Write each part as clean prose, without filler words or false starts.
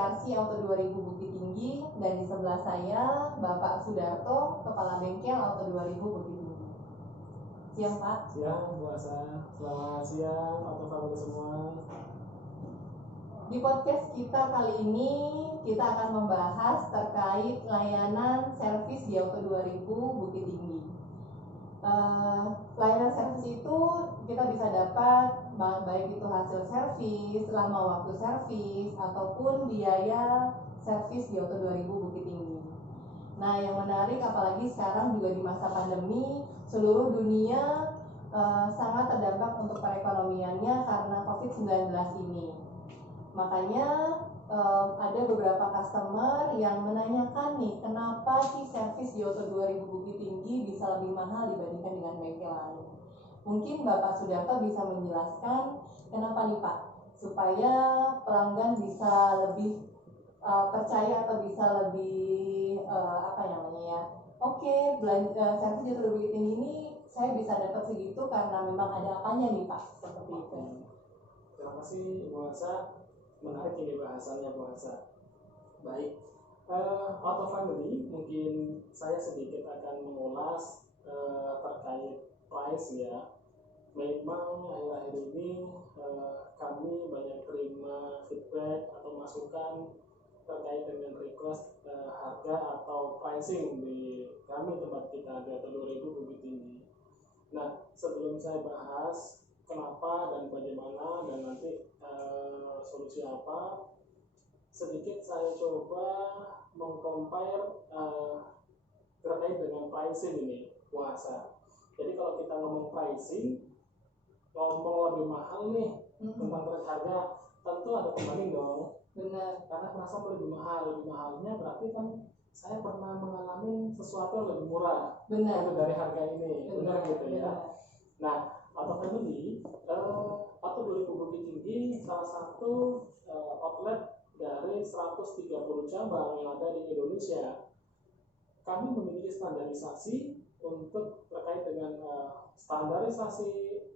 CRC Auto 2000 Bukit Tinggi, dan di sebelah saya Bapak Sudarto, Kepala Bengkel Auto 2000 Bukit Tinggi. Siang Pak. Siang Bu Asa, selamat siang Auto Family semua. Di podcast kita kali ini kita akan membahas terkait layanan servis di Auto 2000 Bukit Tinggi. Layanan servis itu kita bisa dapat baik itu hasil servis, lama waktu servis, ataupun biaya servis di Auto 2000 Bukit Tinggi. Nah, yang menarik apalagi sekarang juga di masa pandemi, seluruh dunia sangat terdampak untuk perekonomiannya karena COVID-19 ini. Makanya ada beberapa customer yang menanyakan nih, kenapa sih servis di Auto 2000 Bukit Tinggi bisa lebih mahal dibandingkan dengan bengkel lain. Mungkin Bapak Sudarto bisa menjelaskan kenapa nih Pak, supaya pelanggan bisa lebih percaya atau bisa lebih servis di Auto 2000 Bukit Tinggi ini saya bisa dapat segitu karena memang ada apanya nih Pak, seperti itu. Terima kasih Bu Asa. Menarik ini bahasannya Bu Asa. Baik, Auto Family mungkin saya sedikit akan mengulas terkait price ya. Memang akhir-akhir ini kami banyak terima feedback atau masukan terkait dengan request harga atau pricing di kami tempat kita di Auto 2000 Bukit Tinggi. Nah, sebelum saya bahas kenapa dan bagaimana dan nanti solusi apa, sedikit saya coba mengcompare terkait dengan pricing ini puasa. Jadi kalau kita ngomong pricing, ngomong lebih mahal nih tentang harga, tentu ada pembanding dong. Benar. Karena merasa lebih mahalnya berarti kan saya pernah mengalami sesuatu yang lebih murah. Benar. Dari harga ini, benar gitu ya. Nah, Auto Family, Auto 2000 Bukit Tinggi salah satu outlet dari 130 cabang yang ada di Indonesia. Kami memiliki standarisasi untuk terkait dengan standarisasi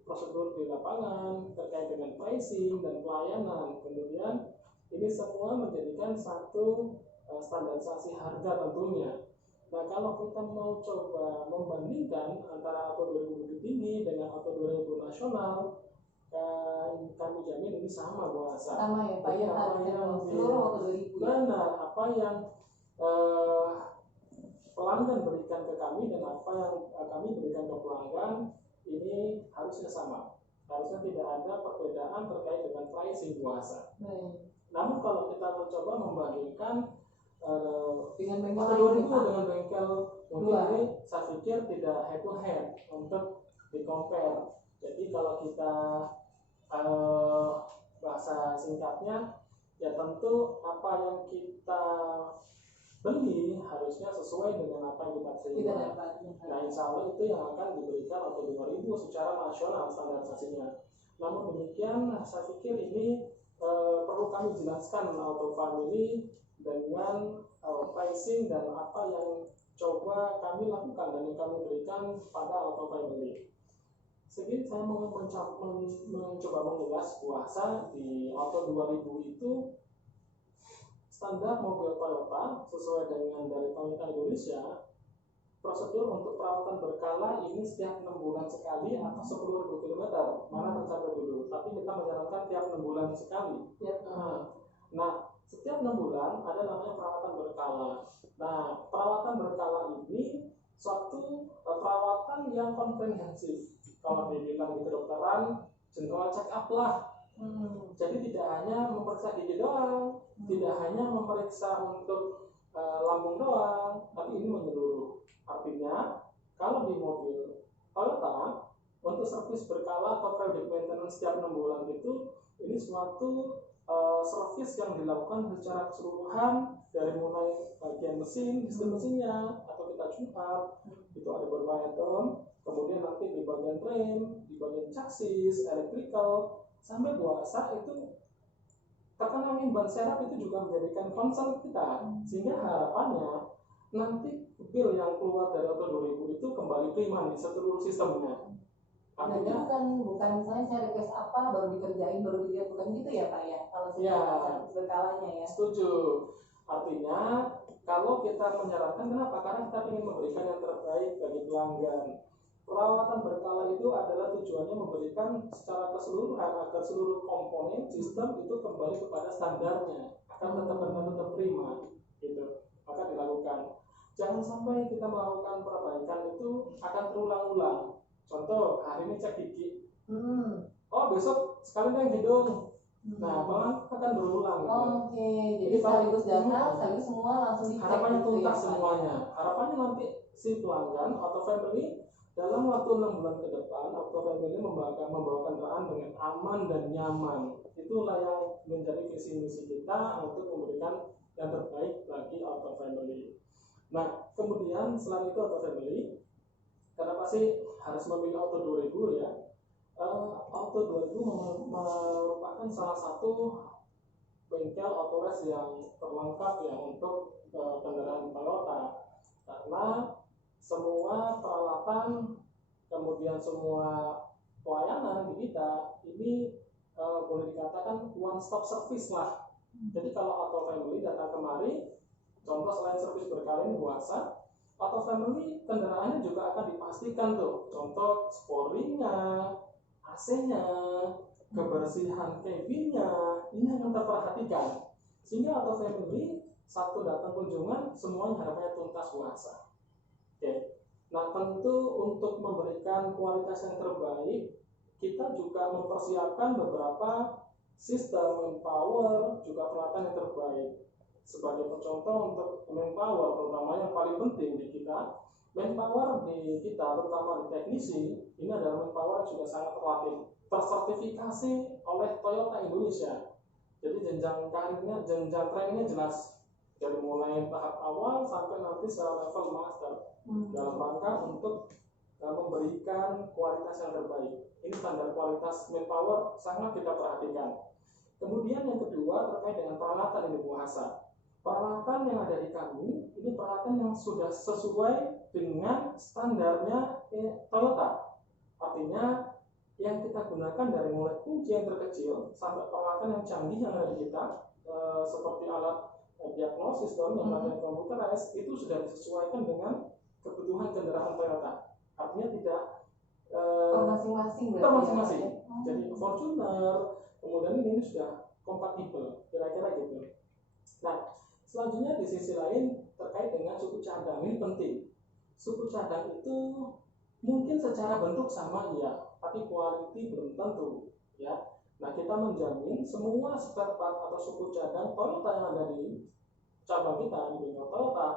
prosedur di lapangan, terkait dengan pricing dan pelayanan. Kemudian ini semua menjadikan satu standarisasi harga tentunya. Nah, kalau kita mau coba membandingkan antara Auto 2000 Bukit Tinggi dengan Auto 2000 nasional, kami jamin ini sama Bu Asa. Sama ya Pak, ya seluruh Auto 2000. Benar, apa yang pelanggan berikan ke kami dan apa yang kami berikan ke pelanggan ini harusnya sama. Harusnya tidak ada perbedaan terkait dengan pricing Bu Asa. Namun kalau kita mencoba membandingkan dengan bengkel dengan bengkel mungkin ini saya pikir tidak head to head untuk di compare. Jadi kalau kita bahasa singkatnya ya tentu apa yang kita beli harusnya sesuai dengan apa yang kita terima. Nah, insya Allah itu yang akan diberikan Auto 2000 secara nasional standarisasinya. Namun demikian saya pikir ini perlu kami jelaskan Auto Family dengan pricing dan apa yang coba kami lakukan dan yang kami berikan pada Auto Family. Sedikit saya mau mencoba mengulas puasa di Auto 2000 itu standar mobil Toyota sesuai dengan dari Toyota Indonesia. Prosedur untuk perawatan berkala ini setiap 6 bulan sekali atau 10.000 km. Mana tercapai dulu, tapi kita menjalankan tiap 6 bulan sekali. Nah, setiap 6 bulan ada namanya perawatan berkala. Nah, perawatan berkala ini suatu perawatan yang komprehensif. Kalau dibilang di kedokteran, general check up lah. Jadi tidak hanya memeriksa gigi doang, tidak hanya memeriksa untuk lambung doang, tapi ini menyeluruh. Artinya, kalau di mobil Toyota untuk servis berkala atau preventive maintenance setiap 6 bulan itu, ini suatu servis yang dilakukan secara keseluruhan dari mulai bagian mesin, sistem mesinnya, atau kita tune up, itu ada beberapa item, kemudian nanti di bagian rem, di bagian chassis, electrical, sampai buasa itu tekanan angin ban serep itu juga menjadikan concern kita, sehingga harapannya nanti bill yang keluar dari Auto 2000 itu kembali prima di seluruh sistemnya. Jadi bukan misalnya saya request apa baru dikerjain baru dilihat, bukan gitu ya Pak ya, kalau servis berkalanya ya. Setuju. Artinya kalau kita menyarankan, kenapa? Karena kita ingin memberikan yang terbaik bagi pelanggan. Perawatan berkala itu adalah tujuannya memberikan secara keseluruhan agar seluruh komponen sistem itu kembali kepada standarnya, akan tetap prima gitu. Maka dilakukan. Jangan sampai kita melakukan perbaikan itu akan terulang-ulang. Contoh, hari ini cek gigi. Oh, besok sekalian hidung. Nah, malah akan berulang. Oke. Jadi sekaligus data, sekaligus semua langsung dicek. Harapannya tuntas semuanya. Harapannya nanti si pelanggan atau family dalam waktu 6 bulan ke depan, atau family membawa kendaraan dengan aman dan nyaman. Itulah yang menjadi visi misi kita untuk memberikan yang terbaik bagi auto family. Nah, kemudian selain itu auto family, kenapa sih harus memilih auto 2000 ya? Auto 2000 merupakan salah satu bengkel autores yang terlengkap ya untuk kendaraan Toyota, karena semua peralatan kemudian semua pelayanan di kita ini boleh dikatakan one stop service lah. Jadi kalau auto family datang kemari, contoh selain servis berkala ini puasa, auto family kendaraannya juga akan dipastikan tuh, contoh sporingnya, AC-nya, kebersihan cabinnya, ini akan terperhatikan. Sehingga auto family satu datang kunjungan semuanya harapannya tuntas puasa. Oke. Nah, tentu untuk memberikan kualitas yang terbaik, kita juga mempersiapkan beberapa sistem manpower, juga peralatan yang terbaik. Sebagai contoh untuk manpower, terutama yang paling penting di kita, manpower di kita, terutama di teknisi, ini adalah manpower yang sudah sangat terlatih, tersertifikasi oleh Toyota Indonesia. Jadi jenjang karirnya, jenjang trainingnya jelas, dari mulai tahap awal sampai nanti secara level master, dalam rangka untuk memberikan kualitas yang terbaik. Ini standar kualitas manpower sangat kita perhatikan. Kemudian yang kedua terkait dengan peralatan ini puasa. Peralatan yang ada di kami ini peralatan yang sudah sesuai dengan standarnya Toyota. Artinya yang kita gunakan dari mulai kunci yang terkecil sampai peralatan yang canggih yang ada di kita, seperti alat diagnosis sistem yang pakai komputerized, itu sudah disesuaikan dengan kebutuhan kendaraan Toyota. Artinya tidak masing-masing. Jadi Fortuner, kemudian ini sudah kompatibel, kira-kira gitu. Nah, selanjutnya di sisi lain terkait dengan suku cadang, ini penting. Suku cadang itu mungkin secara bentuk sama ya, tapi quality belum tentu ya. Nah, kita menjamin semua spare part atau suku cadang Toyota yang ada di cabang kita di bengkel Toyota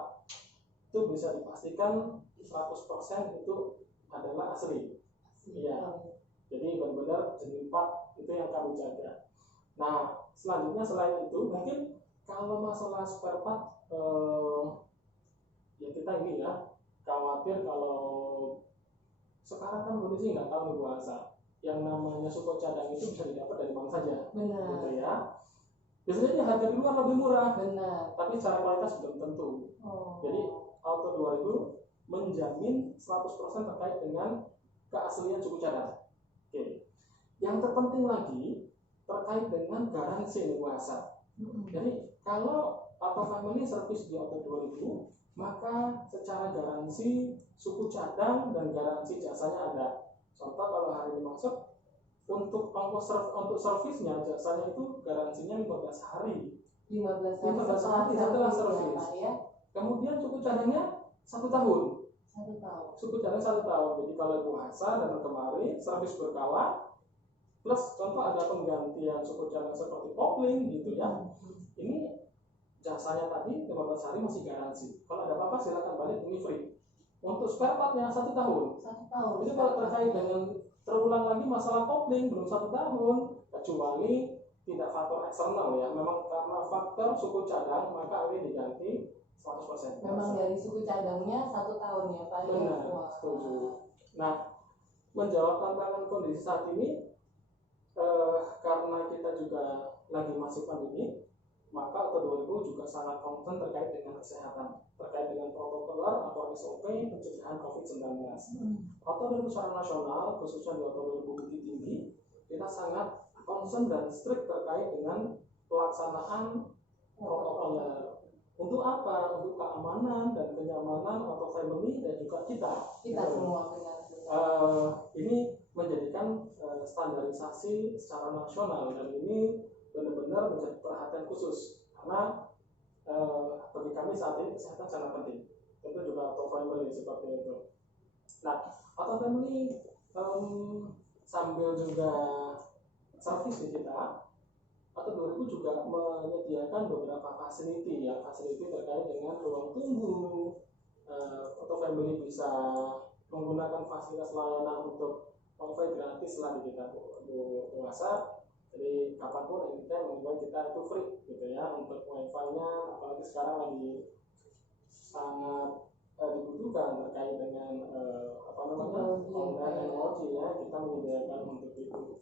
itu bisa dipastikan 100% itu adalah asli. Iya. Jadi benar-benar jenis part itu yang kami jaga. Nah, selanjutnya selain itu mungkin kalau masalah spare part ya kita ini ya khawatir kalau sekarang kan kondisi nggak tahu nih puasa, yang namanya suku cadang itu bisa didapat dari mana saja. Benar. Gitu ya. Biasanya harga di luar lebih murah. Benar. Tapi secara kualitas belum tentu. Jadi auto 2000 menjamin 100% terkait dengan keaslian suku cadang. Oke. Yang terpenting lagi terkait dengan garansi ini puasa. Jadi kalau auto family service di auto 2000, maka secara garansi suku cadang dan garansi jasanya ada. Contoh kalau hari ini masuk untuk servisnya jasanya itu garansinya 15 hari. 15 hari setelah servis. Ya. Kemudian suku cadangnya 1 tahun. 1 tahun. Suku cadang 1 tahun. Jadi kalau puasa dan kemarin servis berkala plus contoh ada penggantian suku cadang seperti kopling gitu ya. Ini jasanya tadi 15 hari masih garansi. Kalau ada apa-apa silakan balik, ini free. Untuk spare partnya 1 tahun. 1 tahun. Jadi kalau terkait dengan terulang lagi masalah kopling belum 1 tahun, kecuali tidak faktor eksternal ya, memang karena faktor suku cadang maka ini diganti 100%. Memang dari suku cadangnya 1 tahun ya Pak. Benar, setuju. Nah, menjawab tantangan kondisi saat ini, karena kita juga lagi masih pandemi, maka Auto 2000 juga sangat concern terkait dengan kesehatan, terkait dengan protokoler atau SOP pencegahan COVID-19. Auto 2000 secara nasional, khususnya di Auto 2000 Bukit Tinggi, kita sangat concern dan strict terkait dengan pelaksanaan protokoler. Untuk apa? Untuk keamanan dan kenyamanan Auto Family dan juga kita semua. Ini menjadikan standarisasi secara nasional, dan ini benar-benar menjadi perhatian khusus karena bagi kami saat ini kesehatan sangat penting. Tentu juga Auto Family seperti itu. Nah, Auto Family sambil juga servis di kita, Auto 2000 juga menyediakan beberapa fasiliti terkait dengan ruang tunggu. Auto Family bisa menggunakan fasilitas layanan untuk wifi gratis lah di kita Bu Puasa. Jadi kapanpun anytime membuat kita itu free gitu ya untuk wifi-nya, apalagi sekarang lagi sangat dibutuhkan terkait dengan online teknologi ya, kita menyediakan untuk itu.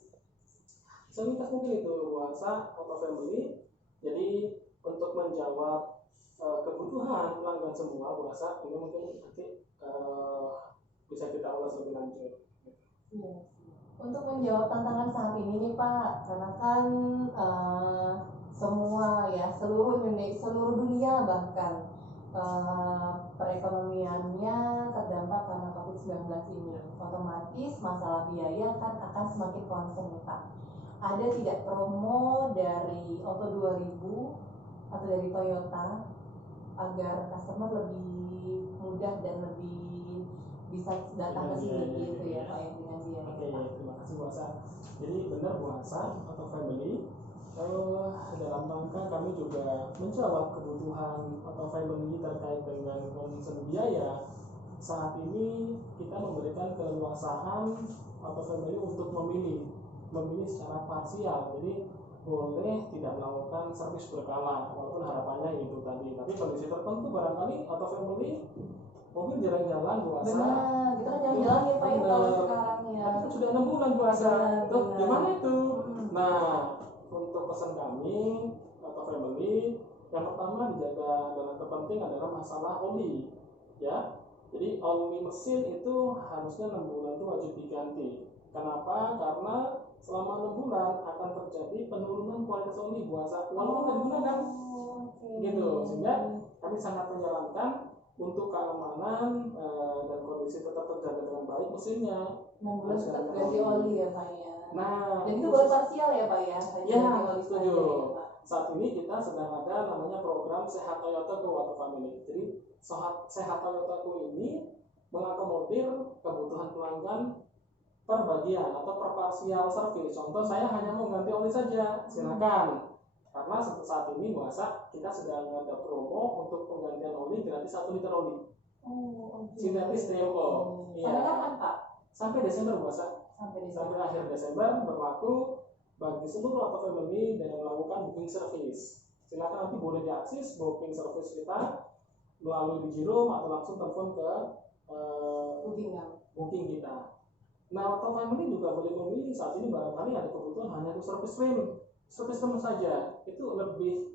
Selintas mungkin itu Puasa Auto Family. Jadi untuk menjawab kebutuhan pelanggan semua Puasa, ini mungkin nanti bisa kita ulas lebih lanjut. Iya. Untuk menjawab tantangan saat ini nih Pak, karena kan semua ya seluruh dunia bahkan perekonomiannya terdampak karena COVID-19 ini, otomatis masalah biaya kan akan semakin concern nih Pak. Ada tidak promo dari Auto 2000 atau dari Toyota agar customer lebih mudah dan lebih bisa datang ke sini gitu ya Pak ya, dengan dia. Oke, terima kasih Puasa. Jadi benar Puasa Auto Family, dalam rangka kami juga menjawab kebutuhan Auto Family terkait dengan concern biaya. Saat ini kita memberikan keleluasaan Auto Family untuk memilih secara parsial. Jadi boleh tidak melakukan servis berkala, walaupun harapannya itu tadi. Tapi kondisi tertentu barangkali Auto Family mobil jalan-jalan Puasa. Benar, kita kan jalan-jalan ya Pak ya kalau sekarang ya. Tapi kan sudah 6 bulan Puasa. Tuh, gimana itu? Nah, untuk pesan kami Auto Family, yang pertama dijaga dalam terpenting adalah masalah oli, ya. Jadi oli mesin itu harusnya 6 bulan itu wajib diganti. Kenapa? Karena selama 6 bulan akan terjadi penurunan kualitas oli Puasa, walaupun tidak digunakan. Gitu, sehingga kami sangat menyarankan untuk keamanan dan kondisi tetap terjaga dengan baik mesinnya. 6 bulan tetap ganti oli ya Pak ya. Nah, dan itu boleh parsial ya Pak ya? Ya, setuju. Saat ini kita sedang ada namanya program Sehat Toyota Ku Auto Family. Jadi Sehat Toyota Ku ini mengakomodir kebutuhan pelanggan per bagian atau per parsial servis. Contoh, saya hanya mau ganti oli saja, silakan. Karena saat ini Puasa kita sedang ada promo untuk penggantian oli gratis 1 liter oli. Sintetis Deopo. Sampai kapan Pak? Sampai Desember Puasa. Sampai akhir Desember berlaku bagi seluruh Auto Family dan melakukan booking service. Silakan nanti boleh diakses booking service kita melalui Digiro atau langsung telepon ke booking kita. Nah, Auto Family juga boleh memilih saat ini barangkali ada kebutuhan hanya untuk service rim saja, itu lebih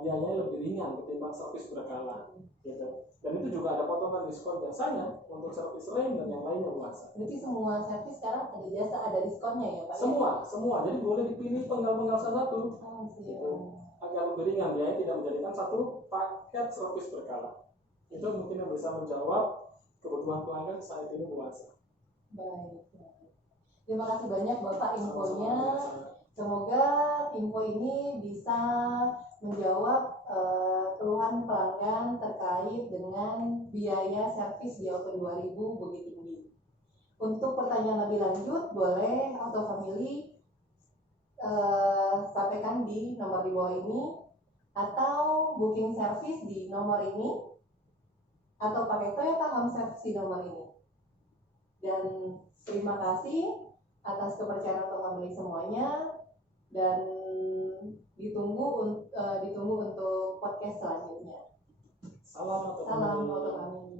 biayanya lebih ringan ketimbang servis berkala gitu. Dan itu juga ada potongan diskon jasanya untuk servis rim dan yang lainnya Puasa. Berarti semua servis sekarang ada jasa, ada diskonnya ya Pak? Semua. Jadi boleh dipilih penggal satu gitu, agar lebih ringan biaya, tidak menjadikan satu paket servis berkala. Itu mungkin yang bisa menjawab kebutuhan pelanggan saat ini Puasa. Baik. Terima kasih banyak Bapak infonya. Semoga info ini bisa menjawab keluhan pelanggan terkait dengan biaya servis di Auto 2000 Bukit Tinggi. Untuk pertanyaan lebih lanjut, boleh Auto Family sampaikan di nomor di bawah ini, atau booking service di nomor ini, atau pakai Toyota Home Service di nomor ini. Dan terima kasih atas kepercayaan Auto Family semuanya. Dan ditunggu untuk podcast selanjutnya. Salam Auto Family.